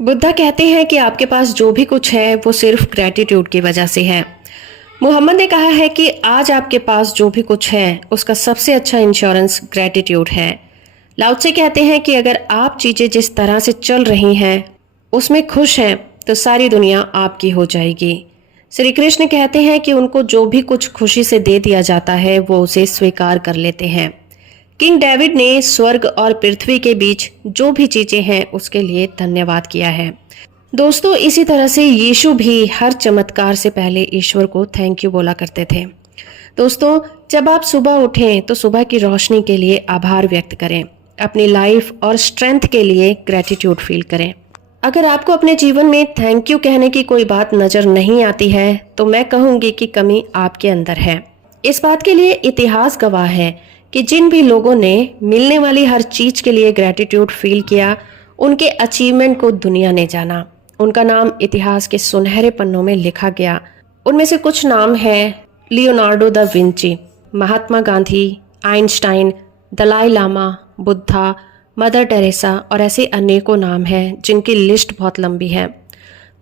बुद्धा कहते हैं कि आपके पास जो भी कुछ है वो सिर्फ ग्रेटिट्यूड की वजह से है। मोहम्मद ने कहा है कि आज आपके पास जो भी कुछ है उसका सबसे अच्छा इंश्योरेंस ग्रेटिट्यूड है। लाओ त्से कहते हैं कि अगर आप चीजें जिस तरह से चल रही हैं उसमें खुश हैं तो सारी दुनिया आपकी हो जाएगी। श्री कृष्ण कहते हैं कि उनको जो भी कुछ खुशी से दे दिया जाता है वो उसे स्वीकार कर लेते हैं। किंग डेविड ने स्वर्ग और पृथ्वी के बीच जो भी चीजें हैं उसके लिए धन्यवाद किया है। दोस्तों, इसी तरह से यीशु भी हर चमत्कार से पहले ईश्वर को थैंक यू बोला करते थे। दोस्तों, जब आप सुबह उठें तो सुबह की रोशनी के लिए आभार व्यक्त करें। अपनी लाइफ और स्ट्रेंथ के लिए ग्रेटिट्यूड फील करें। अगर आपको अपने जीवन में थैंक यू कहने की कोई बात नजर नहीं आती है तो मैं कहूंगी कि कमी आपके अंदर है। इस बात के लिए इतिहास गवाह है कि जिन भी लोगों ने मिलने वाली हर चीज के लिए ग्रेटिट्यूड फील किया, उनके अचीवमेंट को दुनिया ने जाना। उनका नाम इतिहास के सुनहरे पन्नों में लिखा गया। उनमें से कुछ नाम हैं Leonardo da Vinci, Mahatma Gandhi, Einstein, Dalai Lama, Buddha, Mother Teresa और ऐसे अनेकों नाम हैं जिनकी लिस्ट बहुत लंबी है।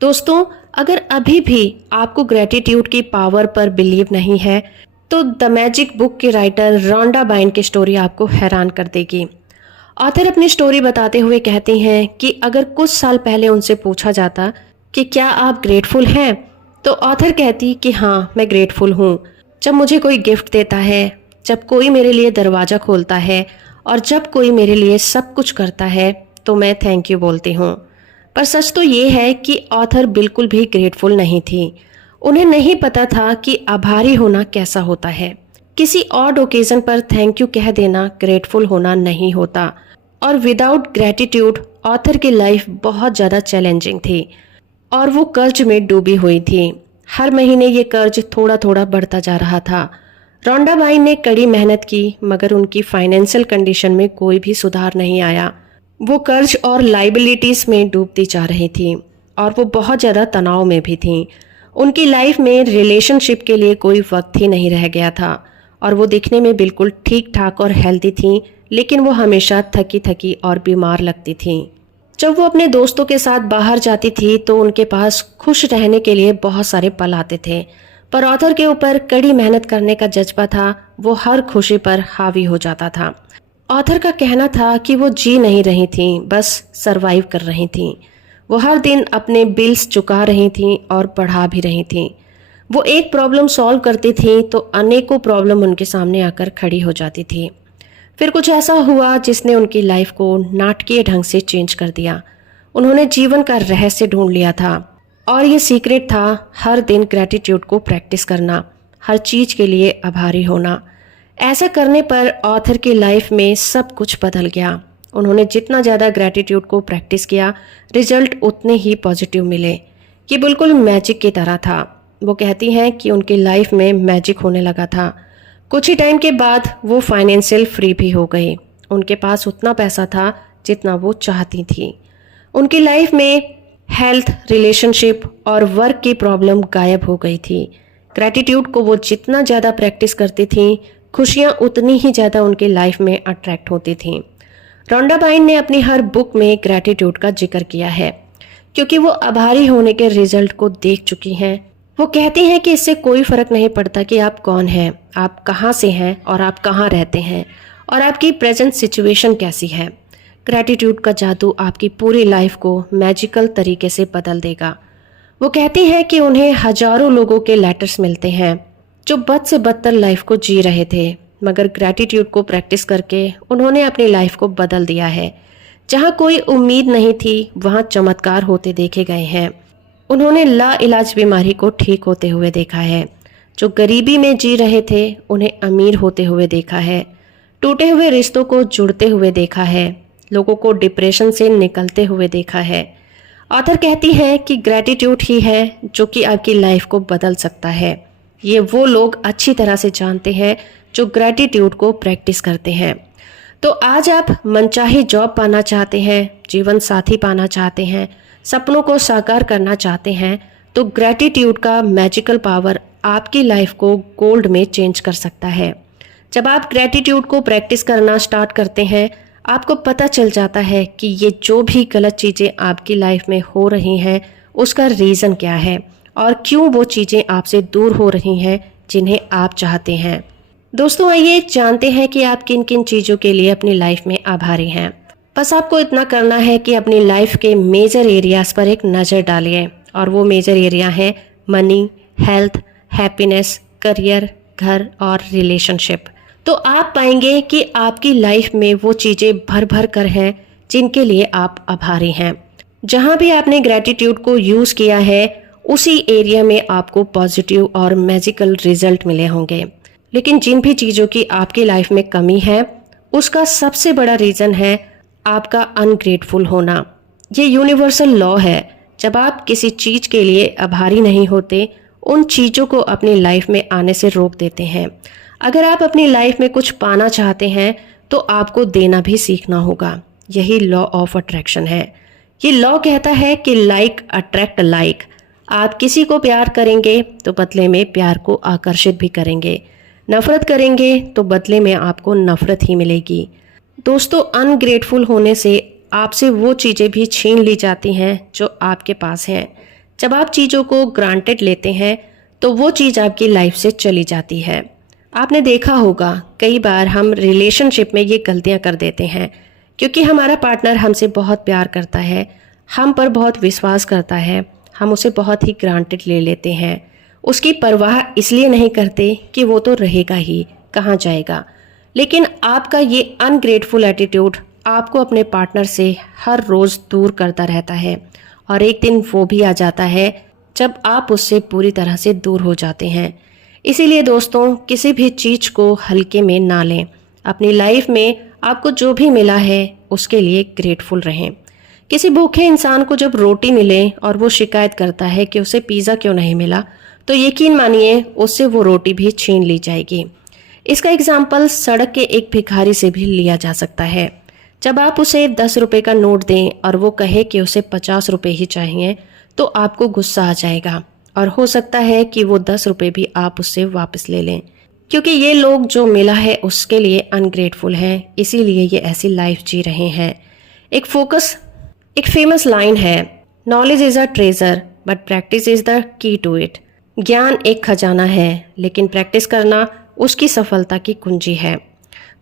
दोस्तों, अगर अभी भी आपको ग्रेटिट्यूड की पावर पर बिलीव नहीं है तो द मैजिक बुक के राइटर रोंडा बाइन की स्टोरी आपको हैरान कर देगी। ऑथर अपनी स्टोरी बताते हुए कहती हैं कि अगर कुछ साल पहले उनसे पूछा जाता कि क्या आप ग्रेटफुल हैं, तो ऑथर कहती कि हाँ, मैं ग्रेटफुल हूँ। जब मुझे कोई गिफ्ट देता है, जब कोई मेरे लिए दरवाज़ा खोलता है और जब कोई मेरे लिए सब कुछ करता है तो मैं थैंक यू बोलती हूँ। पर सच तो ये है कि ऑथर बिल्कुल भी ग्रेटफुल नहीं थी। उन्हें नहीं पता था कि आभारी होना कैसा होता है। किसी ऑड ओकेजन पर थैंक यू कह देना ग्रेटफुल होना नहीं होता। और विदाउट ग्रेटिट्यूड ऑथर की लाइफ बहुत ज़्यादा चैलेंजिंग थी और वो कर्ज में डूबी हुई थी। हर महीने ये कर्ज थोड़ा थोड़ा बढ़ता जा रहा था। रोंडा बाइन ने कड़ी मेहनत की मगर उनकी फाइनेंशियल कंडीशन में कोई भी सुधार नहीं आया। वो कर्ज और लाइबिलिटीज़ में डूबती जा रही थी और वो बहुत ज़्यादा तनाव में भी थी। उनकी लाइफ में रिलेशनशिप के लिए कोई वक्त ही नहीं रह गया था और वो दिखने में बिल्कुल ठीक ठाक और हेल्दी थी, लेकिन वो हमेशा थकी थकी और बीमार लगती थी। जब वो अपने दोस्तों के साथ बाहर जाती थी तो उनके पास खुश रहने के लिए बहुत सारे पल आते थे, पर ऑथर के ऊपर कड़ी मेहनत करने का जज्बा था। वो हर खुशी पर हावी हो जाता था। ऑथर का कहना था कि वो जी नहीं रही थी, बस सरवाइव कर रही थी। वो हर दिन अपने बिल्स चुका रही थी और पढ़ा भी रही थी। वो एक प्रॉब्लम सॉल्व करती थी तो अनेकों प्रॉब्लम उनके सामने आकर खड़ी हो जाती थी। फिर कुछ ऐसा हुआ जिसने उनकी लाइफ को नाटकीय ढंग से चेंज कर दिया। उन्होंने जीवन का रहस्य ढूंढ लिया था और ये सीक्रेट था हर दिन ग्रेटिट्यूड को प्रैक्टिस करना, हर चीज के लिए आभारी होना। ऐसा करने पर ऑथर की लाइफ में सब कुछ बदल गया। उन्होंने जितना ज़्यादा ग्रेटिट्यूड को प्रैक्टिस किया, रिजल्ट उतने ही पॉजिटिव मिले। ये बिल्कुल मैजिक की तरह था। वो कहती हैं कि उनकी लाइफ में मैजिक होने लगा था। कुछ ही टाइम के बाद वो फाइनेंशियल फ्री भी हो गई। उनके पास उतना पैसा था जितना वो चाहती थी। उनकी लाइफ में हेल्थ, रिलेशनशिप और वर्क की प्रॉब्लम गायब हो गई थी। ग्रेटिट्यूड को वो जितना ज़्यादा प्रैक्टिस करती थी, खुशियाँ उतनी ही ज़्यादा उनकी लाइफ में अट्रैक्ट होती थीं। रोंडा बाइन ने अपनी हर बुक में ग्रेटिट्यूड का जिक्र किया है क्योंकि वो आभारी होने के रिजल्ट को देख चुकी हैं। वो कहती हैं कि इससे कोई फर्क नहीं पड़ता कि आप कौन हैं, आप कहाँ से हैं और आप कहाँ रहते हैं और आपकी प्रेजेंट सिचुएशन कैसी है। ग्रेटिट्यूड का जादू आपकी पूरी लाइफ को मैजिकल तरीके से बदल देगा। वो कहती हैं कि उन्हें हजारों लोगों के लेटर्स मिलते हैं जो बद से बदतर लाइफ को जी रहे थे, मगर ग्रेटिट्यूड को प्रैक्टिस करके उन्होंने अपनी लाइफ को बदल दिया है। जहाँ कोई उम्मीद नहीं थी वहाँ चमत्कार होते देखे गए हैं। उन्होंने लाइलाज बीमारी को ठीक होते हुए देखा है। जो गरीबी में जी रहे थे उन्हें अमीर होते हुए देखा है। टूटे हुए रिश्तों को जुड़ते हुए देखा है। लोगों को डिप्रेशन से निकलते हुए देखा है। ऑथर कहती है कि ग्रेटिट्यूड ही है जो कि आपकी लाइफ को बदल सकता है। ये वो लोग अच्छी तरह से जानते हैं जो ग्रेटिट्यूड को प्रैक्टिस करते हैं। तो आज आप मनचाही जॉब पाना चाहते हैं, जीवन साथी पाना चाहते हैं, सपनों को साकार करना चाहते हैं, तो ग्रेटिट्यूड का मैजिकल पावर आपकी लाइफ को गोल्ड में चेंज कर सकता है। जब आप ग्रेटिट्यूड को प्रैक्टिस करना स्टार्ट करते हैं, आपको पता चल जाता है कि ये जो भी गलत चीज़ें आपकी लाइफ में हो रही हैं उसका रीज़न क्या है और क्यों वो चीज़ें आपसे दूर हो रही हैं जिन्हें आप चाहते हैं। दोस्तों, आइए जानते हैं कि आप किन किन चीज़ों के लिए अपनी लाइफ में आभारी हैं। बस आपको इतना करना है कि अपनी लाइफ के मेजर एरियाज़ पर एक नज़र डालिए, और वो मेजर एरिया है मनी, हेल्थ, हैप्पीनेस, करियर, घर और रिलेशनशिप। तो आप पाएंगे कि आपकी लाइफ में वो चीज़ें भर भर कर हैं जिनके लिए आप आभारी हैं। जहाँ भी आपने ग्रैटिट्यूड को यूज़ किया है उसी एरिया में आपको पॉजिटिव और मैजिकल रिजल्ट मिले होंगे। लेकिन जिन भी चीज़ों की आपकी लाइफ में कमी है उसका सबसे बड़ा रीज़न है आपका अनग्रेटफुल होना। ये यूनिवर्सल लॉ है, जब आप किसी चीज़ के लिए आभारी नहीं होते उन चीज़ों को अपनी लाइफ में आने से रोक देते हैं। अगर आप अपनी लाइफ में कुछ पाना चाहते हैं तो आपको देना भी सीखना होगा। यही लॉ ऑफ अट्रैक्शन है। ये लॉ कहता है कि लाइक अट्रैक्ट लाइक। आप किसी को प्यार करेंगे तो बदले में प्यार को आकर्षित भी करेंगे, नफरत करेंगे तो बदले में आपको नफरत ही मिलेगी। दोस्तों, अनग्रेटफुल होने से आपसे वो चीज़ें भी छीन ली जाती हैं जो आपके पास हैं। जब आप चीज़ों को ग्रांटेड लेते हैं तो वो चीज़ आपकी लाइफ से चली जाती है। आपने देखा होगा कई बार हम रिलेशनशिप में ये गलतियां कर देते हैं क्योंकि हमारा पार्टनर हमसे बहुत प्यार करता है, हम पर बहुत विश्वास करता है, हम उसे बहुत ही ग्रांटेड ले लेते हैं। उसकी परवाह इसलिए नहीं करते कि वो तो रहेगा ही, कहाँ जाएगा। लेकिन आपका ये अनग्रेटफुल एटीट्यूड आपको अपने पार्टनर से हर रोज़ दूर करता रहता है, और एक दिन वो भी आ जाता है जब आप उससे पूरी तरह से दूर हो जाते हैं। इसीलिए दोस्तों, किसी भी चीज़ को हल्के में ना लें। अपनी लाइफ में आपको जो भी मिला है उसके लिए ग्रेटफुल रहें। किसी भूखे इंसान को जब रोटी मिले और वो शिकायत करता है कि उसे पिज़्ज़ा क्यों नहीं मिला, तो यकीन मानिए उससे वो रोटी भी छीन ली जाएगी। इसका एग्जाम्पल सड़क के एक भिखारी से भी लिया जा सकता है। जब आप उसे 10 रुपये का नोट दें और वो कहे कि उसे 50 रुपये ही चाहिए, तो आपको गुस्सा आ जाएगा और हो सकता है कि वो 10 रुपये भी आप उससे वापस ले लें, क्योंकि ये लोग जो मिला है उसके लिए अनग्रेटफुल हैं, इसीलिए ये ऐसी लाइफ जी रहे हैं। एक फेमस लाइन है, knowledge is a treasure but practice is the key to it. ज्ञान एक खजाना है लेकिन प्रैक्टिस करना उसकी सफलता की कुंजी है।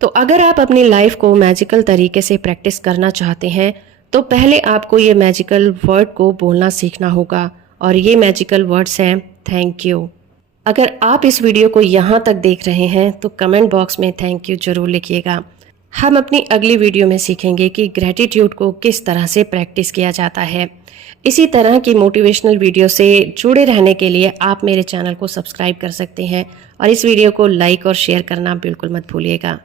तो अगर आप अपनी लाइफ को मैजिकल तरीके से प्रैक्टिस करना चाहते हैं तो पहले आपको ये मैजिकल वर्ड को बोलना सीखना होगा, और ये मैजिकल वर्ड्स हैं थैंक यू। अगर आप इस वीडियो को यहाँ तक देख रहे हैं तो कमेंट बॉक्स में थैंक यू ज़रूर लिखिएगा। हम अपनी अगली वीडियो में सीखेंगे कि ग्रैटिट्यूड को किस तरह से प्रैक्टिस किया जाता है। इसी तरह की मोटिवेशनल वीडियो से जुड़े रहने के लिए आप मेरे चैनल को सब्सक्राइब कर सकते हैं, और इस वीडियो को लाइक और शेयर करना बिल्कुल मत भूलिएगा।